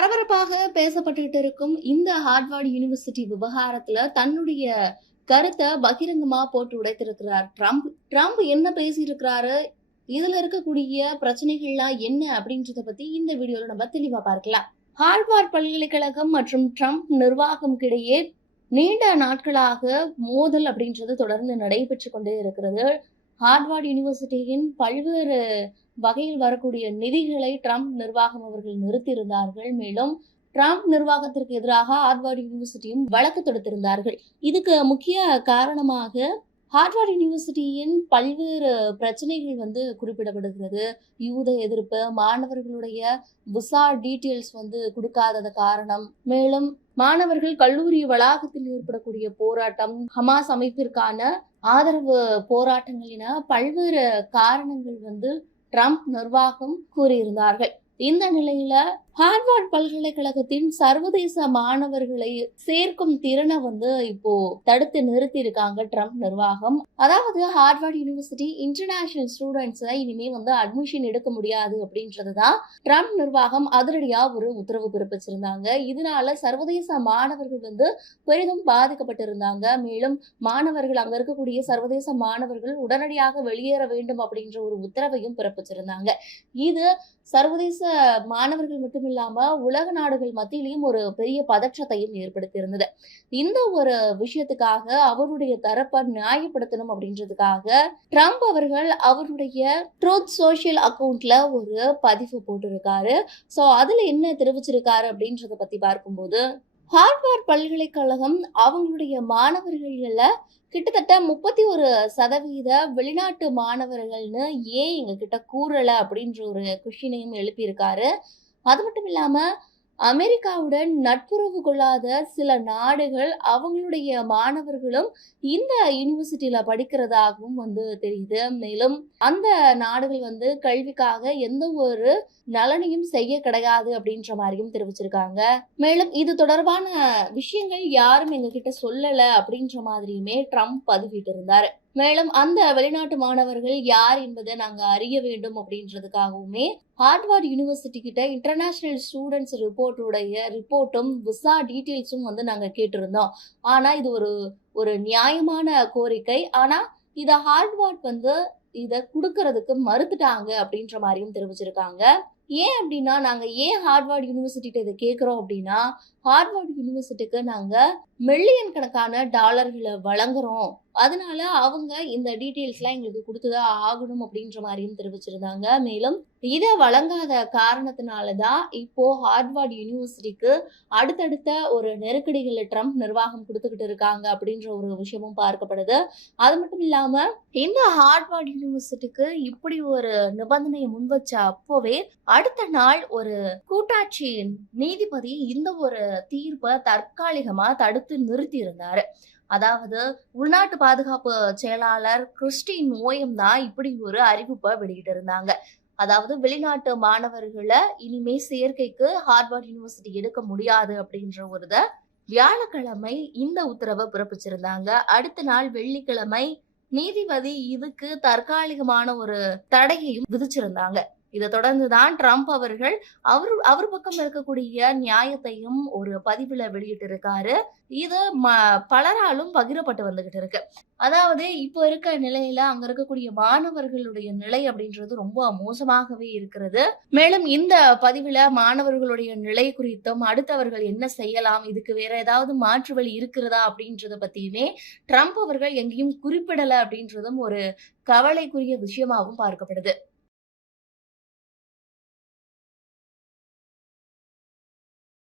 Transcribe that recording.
பரபரப்பாக பேசப்பட்டுட்டு இருக்கும் இந்த ஹார்வர்ட் யூனிவர்சிட்டி விவகாரத்துல தன்னுடைய கருத்தை பகிரங்கமா போட்டு உடைத்திருக்கிறார் ட்ரம்ப். ட்ரம்ப் என்ன பேசியிருக்கிறாரு? இதுல இருக்கக்கூடிய பிரச்சனைகள்லாம் என்ன அப்படின்றத பத்தி இந்த வீடியோல நம்ம தெளிவா பார்க்கலாம். ஹார்வர்ட் பல்கலைக்கழகம் மற்றும் ட்ரம்ப் நிர்வாகம்கிடையே நீண்ட நாட்களாக மோதல் அப்படின்றது தொடர்ந்து நடைபெற்று கொண்டே இருக்கிறது. ஹார்வர்ட் யூனிவர்சிட்டியின் பல்வேறு வகையில் வரக்கூடிய நிதிகளை ட்ரம்ப் நிர்வாகம் அவர்கள் நிறுத்தியிருந்தார்கள். மேலும் ட்ரம்ப் நிர்வாகத்திற்கு எதிராக ஹார்வர்ட் யூனிவர்சிட்டியும் வழக்கு தொடுத்திருந்தார்கள். இதுக்கு முக்கிய காரணமாக ஹார்வர்ட் யூனிவர்சிட்டியின் பல்வேறு பிரச்சனைகள் வந்து குறிப்பிடப்படுகிறது. யூத எதிர்ப்பு மாணவர்களுடைய விசா டீட்டெயில்ஸ் வந்து கொடுக்காதது காரணம். மேலும் மாணவர்கள் கல்லூரி வளாகத்தில் ஏற்படக்கூடிய போராட்டம் ஹமாஸ் அமைப்பிற்கான ஆதரவு போராட்டங்கள் என பல்வேறு காரணங்கள் வந்து ட்ரம்ப் நிர்வாகம் கூறியிருந்தார்கள். இந்த நிலையில ஹார்வர்ட் பல்கலைக்கழகத்தின் சர்வதேச மாணவர்களை சேர்க்கும் திறனை வந்து இப்போ தடுத்து நிறுத்தி இருக்காங்க ட்ரம்ப் நிர்வாகம். அதாவது ஹார்வர்ட் யூனிவர்சிட்டி இன்டர்நேஷனல் ஸ்டூடெண்ட்ஸை இனிமே வந்து அட்மிஷன் எடுக்க முடியாது அப்படின்றது தான் ட்ரம்ப் நிர்வாகம் அதிரடியா ஒரு உத்தரவு பிறப்பிச்சிருந்தாங்க. இதனால சர்வதேச மாணவர்கள் வந்து பெரிதும் பாதிக்கப்பட்டிருந்தாங்க. மேலும் மாணவர்கள் அங்க இருக்கக்கூடிய சர்வதேச மாணவர்கள் உடனடியாக வெளியேற வேண்டும் அப்படின்ற ஒரு உத்தரவையும் பிறப்பிச்சிருந்தாங்க. இது சர்வதேச மாணவர்கள் மட்டும் இல்லாம உலக நாடுகள் மத்தியிலையும் ஒரு பெரிய பதற்றத்தையும் ஏற்படுத்தியிருந்தது. இந்த ஒரு விஷயத்துக்காக அவருடைய தரப்பை நியாயப்படுத்தணும் அப்படின்றதுக்காக ட்ரம்ப் அவர்கள் அவருடைய ட்ரூத் சோஷியல் அக்கவுண்ட்ல ஒரு பதிவு போட்டிருக்காரு. ஸோ அதுல என்ன தெரிவிச்சிருக்காரு அப்படின்றத பத்தி பார்க்கும்போது ஹார்வர்ட் பல்கலைக்கழகம் அவங்களுடைய மாணவர்கள கிட்டத்தட்ட முப்பத்தி ஒரு சதவீத வெளிநாட்டு மாணவர்கள்னு ஏன் எங்ககிட்ட கூறலை கூறல அப்படின்ற ஒரு கொஷினையும் எழுப்பியிருக்காரு. அது மட்டும் இல்லாமல் அமெரிக்காவுடன் நட்புறவு கொள்ளாத சில நாடுகள் அவங்களுடைய மாணவர்களும் இந்த யூனிவர்சிட்டியில் படிக்கிறதாகவும் வந்து தெரியுது. மேலும் அந்த நாடுகள் வந்து கல்விக்காக எந்த ஒரு நலனையும் செய்ய கிடையாது அப்படின்ற மாதிரியும் தெரிவிச்சிருக்காங்க. மேலும் இது தொடர்பான விஷயங்கள் யாரும் எங்ககிட்ட சொல்லலை அப்படின்ற மாதிரியுமே ட்ரம்ப் பதிவிட்டு இருந்தார் மேலும் அந்த வெளிநாட்டு மாணவர்கள் யார் என்பதை நாங்க அறிய வேண்டும் அப்படின்றதுக்காகவுமே ஹார்ட்வர்ட் யூனிவர்சிட்டி கிட்ட இன்டர்நேஷனல் ஸ்டூடெண்ட்ஸ் ரிப்போர்ட்டுடைய ரிப்போர்ட்டும் விசா டீட்டெயில்ஸும் வந்து நாங்க கேட்டிருந்தோம். ஆனா இது ஒரு ஒரு நியாயமான கோரிக்கை. ஆனா இத ஹார்ட்வர்ட் வந்து இத கொடுக்கறதுக்கு மறுத்துட்டாங்க அப்படின்ற மாதிரியும் தெரிவிச்சிருக்காங்க. ஏன் அப்படின்னா நாங்கள் ஏன் ஹார்வர்ட் யூனிவர்சிட்டிட்ட இதை கேட்குறோம் அப்படின்னா ஹார்வர்ட் யூனிவர்சிட்டிக்கு நாங்கள் மில்லியன் கணக்கான டாலர்களை வழங்குறோம். அதனால அவங்க இந்த டீட்டெயில்ஸ்லாம் எங்களுக்கு கொடுத்துதான் ஆகணும் அப்படின்ற மாதிரியும் தெரிவிச்சிருந்தாங்க. மேலும் இதை வழங்காத காரணத்தினால தான் இப்போ ஹார்வர்ட் யூனிவர்சிட்டிக்கு அடுத்தடுத்த ஒரு நெருக்கடிகளை ட்ரம்ப் நிர்வாகம் கொடுத்துக்கிட்டு இருக்காங்க அப்படின்ற ஒரு விஷயமும் பார்க்கப்படுது. அது மட்டும் இல்லாம இந்த ஹார்வர்ட் யூனிவர்சிட்டிக்கு இப்படி ஒரு நிபந்தனையை முன்வச்ச அப்போவே அடுத்த நாள் ஒரு கூட்டாட்சி நீதிபதி இந்த ஒரு தீர்ப்பை தற்காலிகமா தடுத்து நிறுத்தி இருந்தாரு அதாவது உள்நாட்டு பாதுகாப்பு செயலாளர் கிறிஸ்டின் ஓயம் தான் இப்படி ஒரு அறிவிப்பை வெளியிட்டு இருந்தாங்க அதாவது வெளிநாட்டு மாணவர்களை இனிமே சேர்க்கைக்கு ஹார்வர்ட் யூனிவர்சிட்டி எடுக்க முடியாது அப்படின்ற ஒரு இதை வியாழக்கிழமை இந்த உத்தரவை பிறப்பிச்சிருந்தாங்க. அடுத்த நாள் வெள்ளிக்கிழமை நீதிபதி இதுக்கு தற்காலிகமான ஒரு தடையையும் விதிச்சிருந்தாங்க. இதை தொடர்ந்து தான் ட்ரம்ப் அவர்கள் அவர் அவர் பக்கம் இருக்கக்கூடிய நியாயத்தையும் ஒரு பதிவுல வெளியிட்டு இருக்காரு இது ம பலராலும் பகிரப்பட்டு வந்துகிட்டு இருக்கு. அதாவது இப்போ இருக்க நிலையில அங்க இருக்கக்கூடிய மாணவர்களுடைய நிலை அப்படின்றது ரொம்ப மோசமாகவே இருக்கிறது. மேலும் இந்த பதிவுல மாணவர்களுடைய நிலை குறித்தும் அடுத்தவர்கள் என்ன செய்யலாம் இதுக்கு வேற ஏதாவது மாற்று வழி இருக்கிறதா அப்படின்றத பத்தியுமே ட்ரம்ப் அவர்கள் எங்கேயும் குறிப்பிடல அப்படின்றதும் ஒரு கவலைக்குரிய விஷயமாகவும் பார்க்கப்படுது.